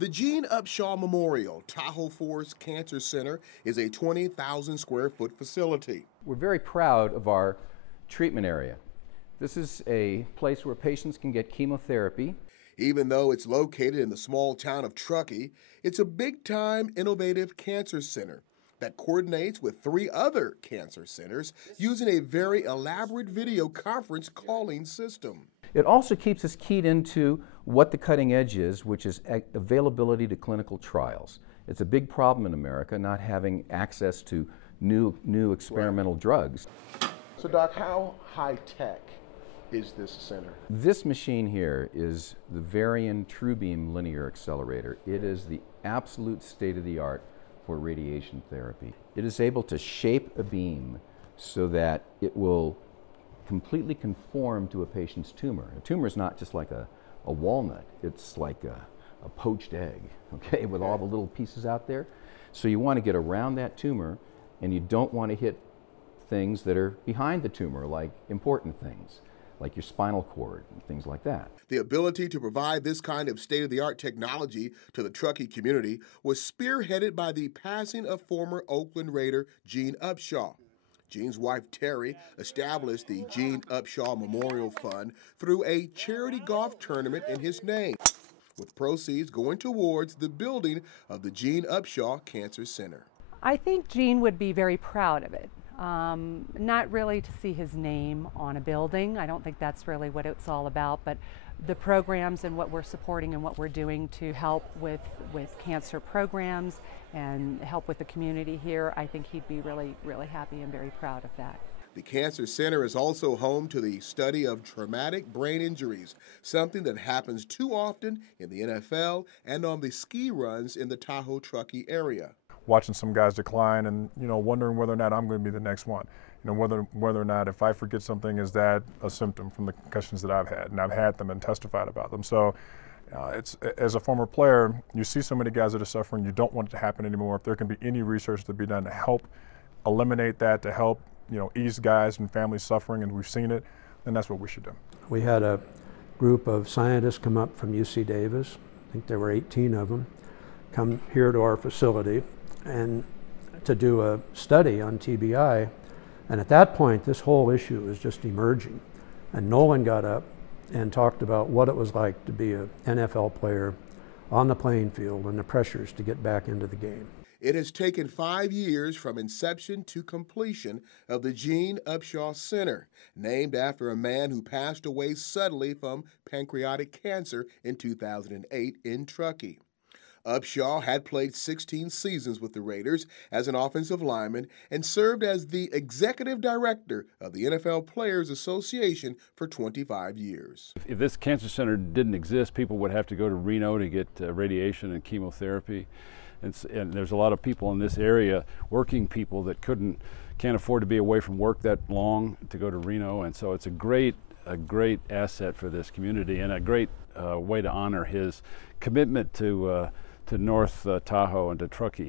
The Gene Upshaw Memorial Tahoe Forest Cancer Center is a 20,000 square foot facility. We're very proud of our treatment area. This is a place where patients can get chemotherapy. Even though it's located in the small town of Truckee, it's a big-time innovative cancer center that coordinates with 3 other cancer centers using a very elaborate video conference calling system. It also keeps us keyed into what the cutting edge is, which is availability to clinical trials. It's a big problem in America not having access to new experimental drugs. So Doc, how high-tech is this center? This machine here is the Varian TrueBeam linear accelerator. It is the absolute state-of-the-art for radiation therapy. It is able to shape a beam so that it will completely conform to a patient's tumor. A tumor is not just like a walnut, it's like a poached egg, okay, with all the little pieces out there. So you want to get around that tumor, and you don't want to hit things that are behind the tumor, like important things, like your spinal cord and things like that. The ability to provide this kind of state-of-the-art technology to the Truckee community was spearheaded by the passing of former Oakland Raider Gene Upshaw. Gene's wife, Terry, established the Gene Upshaw Memorial Fund through a charity golf tournament in his name, with proceeds going towards the building of the Gene Upshaw Cancer Center. I think Gene would be very proud of it. Not really to see his name on a building. I don't think that's really what it's all about, but the programs and what we're supporting and what we're doing to help with cancer programs and help with the community here, I think he'd be really, really happy and very proud of that. The Cancer Center is also home to the study of traumatic brain injuries, something that happens too often in the NFL and on the ski runs in the Tahoe, Truckee area. Watching some guys decline and, wondering whether or not I'm going to be the next one. Whether or not if I forget something, is that a symptom from the concussions that I've had? And I've had them and testified about them. So it's, as a former player, you see so many guys that are suffering, you don't want it to happen anymore. If there can be any research to be done to help eliminate that, to help, ease guys and families suffering, and we've seen it, then that's what we should do. We had a group of scientists come up from UC Davis, I think there were 18 of them, come here to our facility and to do a study on TBI. And at that point, this whole issue was just emerging. And Nolan got up and talked about what it was like to be an NFL player on the playing field and the pressures to get back into the game. It has taken 5 years from inception to completion of the Gene Upshaw Center, named after a man who passed away suddenly from pancreatic cancer in 2008 in Truckee. Upshaw had played 16 seasons with the Raiders as an offensive lineman and served as the executive director of the NFL Players Association for 25 years. If this cancer center didn't exist, people would have to go to Reno to get radiation and chemotherapy. And there's a lot of people in this area, working people, that can't afford to be away from work that long to go to Reno. And so it's a great asset for this community and a great way to honor his commitment to North Tahoe and to Truckee.